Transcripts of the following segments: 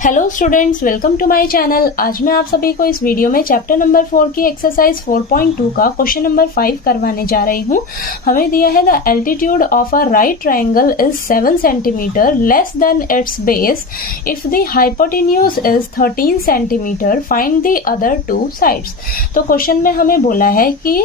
Hello students, welcome to my channel. आज मैं आप सभी को इस वीडियो में चैप्टर नंबर 4 की एक्सरसाइज 4.2 का क्वेश्चन नंबर 5 करवाने जा रही हूँ। हमें दिया है the altitude of a right triangle is 7 centimetre less than it's base if the hypotenuse is 13 centimetre, find the other two sides. तो क्वेश्चन में हमें बोला है कि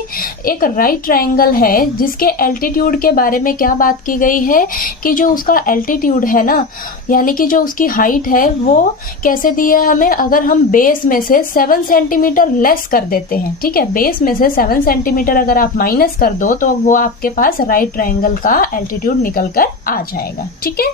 एक राइट ट्रायंगल है जिसके एल्टीट्यूड के बारे में क्या बात की गई है कि जो उसका एल्टीट्यूड है ना, यानी कि जो उसकी हाइट है वो कैसे दी है हमें, अगर हम बेस में से 7 सेंटीमीटर लेस कर देते हैं। ठीक है, बेस में से 7 सेंटीमीटर अगर आप माइनस कर दो तो वो आपके पास राइट ट्रायंगल का एल्टीट्यूड निकल कर आ जाएगा। ठीक है,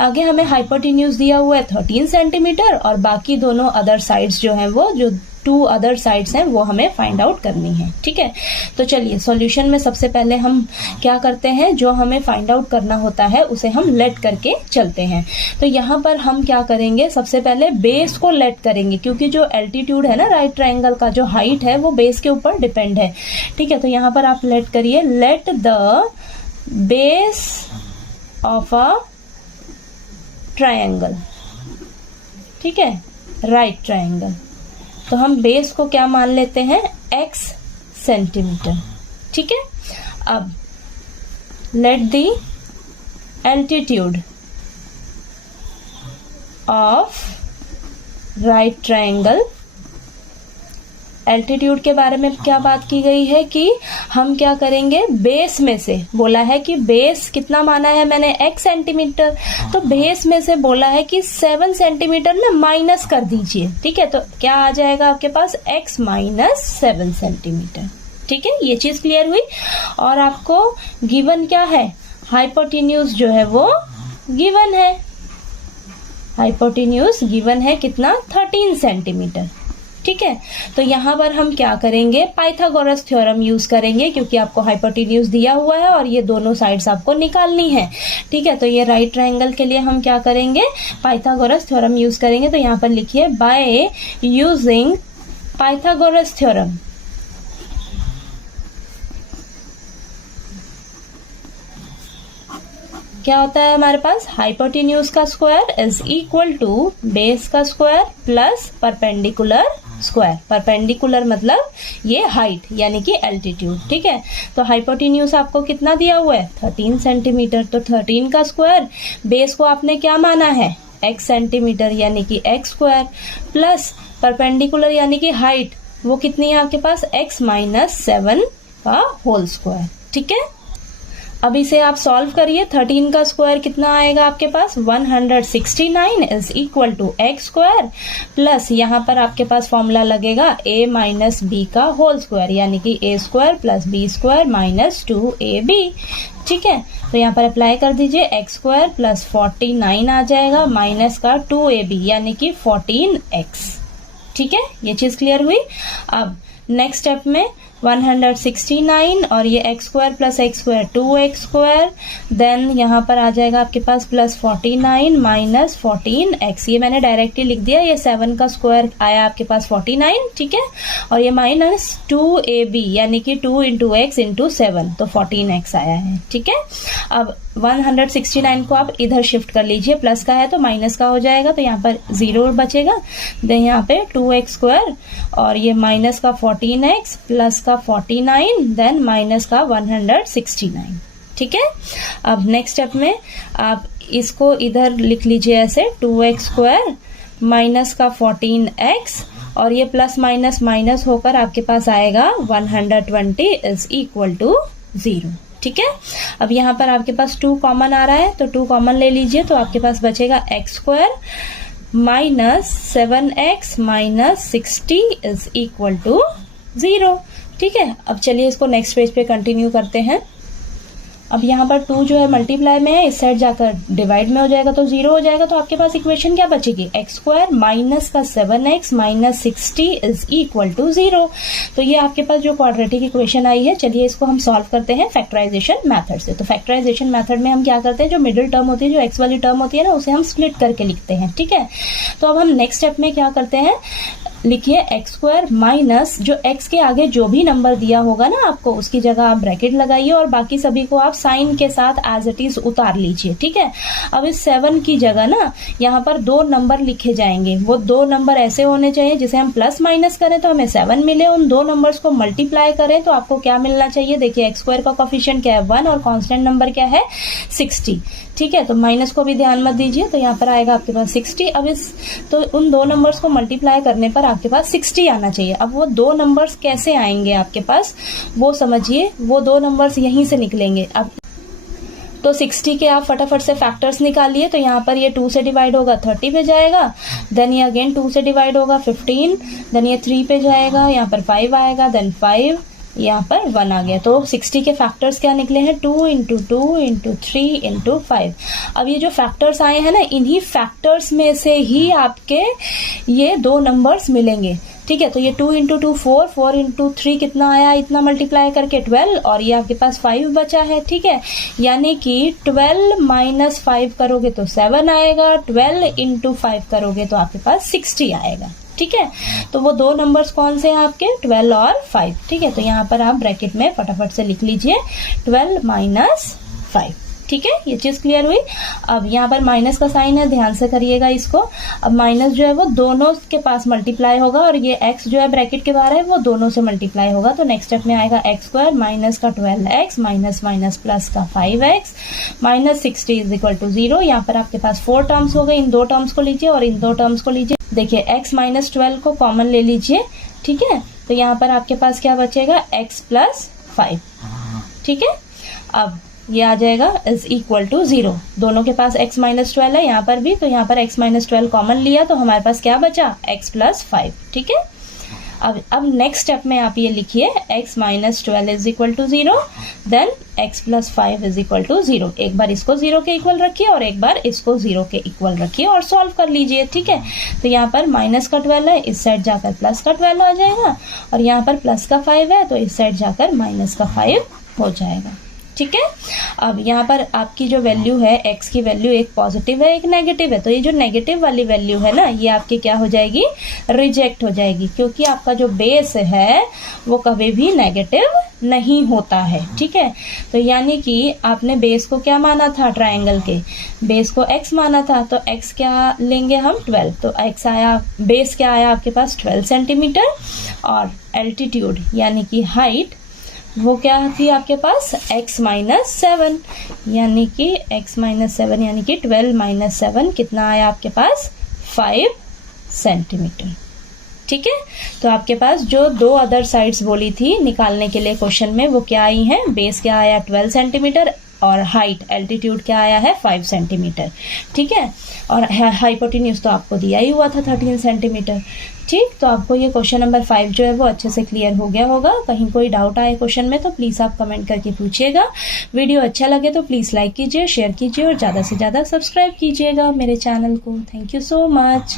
आगे हमें हाइपोटेन्यूज दिया हुआ है 13 सेंटीमीटर और बाकी दोनों अदर साइड्स जो है वो जो 2 अदर साइड्स हैं वो हमें फाइंड आउट करनी है। ठीक है, तो चलिए सॉल्यूशन में सबसे पहले हम क्या करते हैं, जो हमें फाइंड आउट करना होता है उसे हम लेट करके चलते हैं। तो यहाँ पर हम क्या करेंगे, सबसे पहले बेस को लेट करेंगे क्योंकि जो एल्टीट्यूड है ना राइट ट्रायंगल का, जो हाइट है वो बेस के ऊपर डिपेंड है। ठीक है, तो यहाँ पर आप लेट करिए, let the base of a triangle. ठीक है, राइट ट्रायंगल, तो हम बेस को क्या मान लेते हैं, x सेंटीमीटर। ठीक है, अब let the altitude of right triangle. Altitude के बारे में क्या बात की गई है कि हम क्या करेंगे, बेस में से बोला है कि बेस कितना माना है मैंने, x सेंटीमीटर, तो बेस में से बोला है कि 7 सेंटीमीटर ना माइनस कर दीजिए। ठीक है, तो क्या आ जाएगा आपके पास, x माइनस 7 सेंटीमीटर। ठीक है, ये चीज क्लियर हुई। और आपको गिवन क्या है, हाइपोटेन्यूज जो है वो गिवन है, हाइपोटेन्यूज गिवन है कितना, 13 सेंटीमीटर। ठीक है, तो यहाँ पर हम क्या करेंगे, पाइथागोरस थ्योरम यूज करेंगे क्योंकि आपको हाइपोटेन्यूज दिया हुआ है और ये दोनों साइड्स आपको निकालनी है। ठीक है, तो ये राइट ट्रायंगल के लिए हम क्या करेंगे, पाइथागोरस थ्योरम यूज करेंगे। तो यहाँ पर लिखिए, बाय यूजिंग पाइथागोरस थ्योरम क्या होता है हमारे पास, हाइपोटेन्यूज का square is equal to base का square plus perpendicular square. Perpendicular मतलब ये हाइट यानी कि एल्टीट्यूड। ठीक है, तो हाइपोटेन्यूज आपको कितना दिया हुआ है, 13 सेंटीमीटर, तो 13 का स्क्वायर, बेस को आपने क्या माना है, x सेंटीमीटर यानी कि x स्क्वायर, प्लस परपेंडिकुलर यानी कि हाइट, वो कितनी है आपके पास, x माइनस 7 का होल स्क्वायर। ठीक है, अब इसे आप सॉल्व करिए, 13 का स्क्वायर कितना आएगा आपके पास, 169 is equal to x square plus यहाँ पर आपके पास फॉर्मूला लगेगा a माइनस बी का होल स्क्वायर यानी कि a square plus b square minus 2ab। ठीक है, तो यहाँ पर अप्लाई कर दीजिए, एक्स स्क्वायर प्लस 49 आ जाएगा माइनस का 2ab यानी कि 14x। ठीक है, ये चीज क्लियर हुई। अब नेक्स्ट स्टेप में 169 और ये x square plus x square 2x square, then यहाँ पर आ जाएगा आपके पास प्लस 49 माइनस 14x। ये मैंने डायरेक्टली लिख दिया, ये 7 का स्क्वायर आया आपके पास 49। ठीक है, और ये माइनस 2ab यानी कि 2 इंटू एक्स इंटू 7, तो 14x आया है। ठीक है, अब 169 को आप इधर शिफ्ट कर लीजिए, प्लस का है तो माइनस का हो जाएगा, तो यहाँ पर 0 बचेगा, देन यहाँ पे 2x स्क्वायर और ये माइनस का 14x प्लस का 49 देन माइनस का 169। ठीक है, अब नेक्स्ट स्टेप में आप इसको इधर लिख लीजिए ऐसे, 2x स्क्वायर माइनस का 14x और ये प्लस माइनस माइनस होकर आपके पास आएगा 120 इज इक्वल टू 0। ठीक है, अब यहाँ पर आपके पास 2 कॉमन आ रहा है तो 2 कॉमन ले लीजिए, तो आपके पास बचेगा x square minus 7x minus 60 is equal to 0। ठीक है, अब चलिए इसको नेक्स्ट पेज पे कंटिन्यू करते हैं। अब यहाँ पर 2 जो है मल्टीप्लाई में है, इस साइड जाकर डिवाइड में हो जाएगा तो 0 हो जाएगा, तो आपके पास इक्वेशन क्या बचेगी, एक्स स्क्वायर माइनस का 7x minus 60 is equal to 0। तो ये आपके पास जो क्वाड्रेटिक इक्वेशन आई है, चलिए इसको हम सॉल्व करते हैं फैक्टराइजेशन मेथड से। तो फैक्टराइजेशन मेथड में हम क्या करते हैं, जो मिडिल टर्म होती है, जो एक्स वाली टर्म होती है ना, उसे हम स्प्लिट करके लिखते हैं। ठीक है, तो अब हम नेक्स्ट स्टेप में क्या करते हैं, लिखिए एक्स स्क्वायर माइनस जो एक्स के आगे जो भी नंबर दिया होगा ना आपको, उसकी जगह आप ब्रैकेट लगाइए और बाकी सभी को आप साइन के साथ एज इट इज उतार लीजिए, ठीक है। अब इस 7 की जगह ना यहाँ पर 2 नंबर लिखे जाएंगे। वो 2 नंबर ऐसे होने चाहिए जिसे हम प्लस माइनस करें तो हमें 7 मिले, उन 2 नंबर्स को मल्टीप्लाई करें तो आपको क्या मिलना चाहिए। देखिए एक्स स्क्वायर का कोफिशिएंट क्या है 1 और कांस्टेंट नंबर क्या है 60, ठीक है। तो माइनस को भी ध्यान मत दीजिए, तो यहाँ पर आएगा आपके पास 60। अब तो उन 2 नंबर्स को मल्टीप्लाई करने पर आपके पास 60 आना चाहिए। अब वो 2 नंबर्स कैसे आएंगे आपके पास वो समझिए, वो 2 नंबर्स यहीं से निकलेंगे। अब तो 60 के आप फटाफट से फैक्टर्स निकालिए। तो यहाँ पर ये 2 से डिवाइड होगा 30 पे जाएगा, देन ये अगेन 2 से डिवाइड होगा 15, देन ये 3 पे जाएगा, यहाँ पर 5 आएगा, देन 5, यहाँ पर 1 आ गया। तो 60 के फैक्टर्स क्या निकले हैं 2 इंटू 2 इंटू 3 इंटू 5। अब ये जो फैक्टर्स आए हैं ना, इन्हीं फैक्टर्स में से ही आपके ये 2 नंबर्स मिलेंगे, ठीक है। तो ये 2 इंटू 2 4, 4 इंटू 3 कितना आया, इतना मल्टीप्लाई करके 12, और ये आपके पास 5 बचा है, ठीक है। यानी कि 12 माइनस 5 करोगे तो 7 आएगा, 12 इंटू 5 करोगे तो आपके पास 60 आएगा, ठीक है। तो वो 2 नंबर्स कौन से हैं आपके 12 और 5, ठीक है। तो यहाँ पर आप ब्रैकेट में फटाफट से लिख लीजिए 12 माइनस 5, ठीक है। ये चीज क्लियर हुई। अब यहाँ पर माइनस का साइन है, ध्यान से करिएगा इसको। अब माइनस जो है वो दोनों के पास मल्टीप्लाई होगा और ये एक्स जो है ब्रैकेट के बाहर है वो दोनों से मल्टीप्लाई होगा। तो नेक्स्ट स्टेप में आएगा एक्स स्क्वायर माइनस का 12x माइनस माइनस प्लस का 5x minus 60 is equal to 0। यहाँ पर आपके पास 4 टर्म्स हो गए, इन 2 टर्म्स को लीजिए और इन 2 टर्म्स को लीजिए। देखिए x माइनस 12 को कॉमन ले लीजिए, ठीक है। तो यहाँ पर आपके पास क्या बचेगा x प्लस 5, ठीक है। अब ये आ जाएगा इज इक्वल टू 0। दोनों के पास x माइनस 12 है यहाँ पर भी, तो यहाँ पर x माइनस 12 कॉमन लिया तो हमारे पास क्या बचा x प्लस 5, ठीक है। अब नेक्स्ट स्टेप में आप ये लिखिए x minus 12 is equal to 0, then x plus 5 is equal to 0। एक बार इसको 0 के इक्वल रखिए और एक बार इसको 0 के इक्वल रखिए और सॉल्व कर लीजिए, ठीक है। तो यहाँ पर माइनस का 12 है, इस साइड जाकर प्लस का 12 आ जाएगा, और यहाँ पर प्लस का 5 है तो इस साइड जाकर माइनस का 5 हो जाएगा, ठीक है। अब यहाँ पर आपकी जो वैल्यू है x की वैल्यू एक पॉजिटिव है एक नेगेटिव है, तो ये जो नेगेटिव वाली वैल्यू है ना ये आपकी क्या हो जाएगी रिजेक्ट हो जाएगी, क्योंकि आपका जो बेस है वो कभी भी नेगेटिव नहीं होता है, ठीक है। तो यानी कि आपने बेस को क्या माना था, ट्रायंगल के बेस को x माना था, तो x क्या लेंगे हम 12। तो x आया, बेस क्या आया आपके पास 12 सेंटीमीटर, और एल्टीट्यूड यानी कि हाइट वो क्या थी आपके पास x माइनस 7, यानी कि x माइनस 7 यानी कि 12 माइनस 7 कितना आया आपके पास 5 सेंटीमीटर, ठीक है। तो आपके पास जो 2 अदर साइड्स बोली थी निकालने के लिए क्वेश्चन में वो क्या आई हैं, बेस क्या आया 12 सेंटीमीटर और हाइट एल्टीट्यूड क्या आया है 5 सेंटीमीटर, ठीक है। और हाइपोटेन्यूज तो आपको दिया ही हुआ था 13 सेंटीमीटर, ठीक। तो आपको ये क्वेश्चन नंबर 5 जो है वो अच्छे से क्लियर हो गया होगा। कहीं कोई डाउट आए क्वेश्चन में तो प्लीज आप कमेंट करके पूछिएगा। वीडियो अच्छा लगे तो प्लीज लाइक कीजिए, शेयर कीजिए और ज्यादा से ज्यादा सब्सक्राइब कीजिएगा मेरे चैनल को। Thank you so much.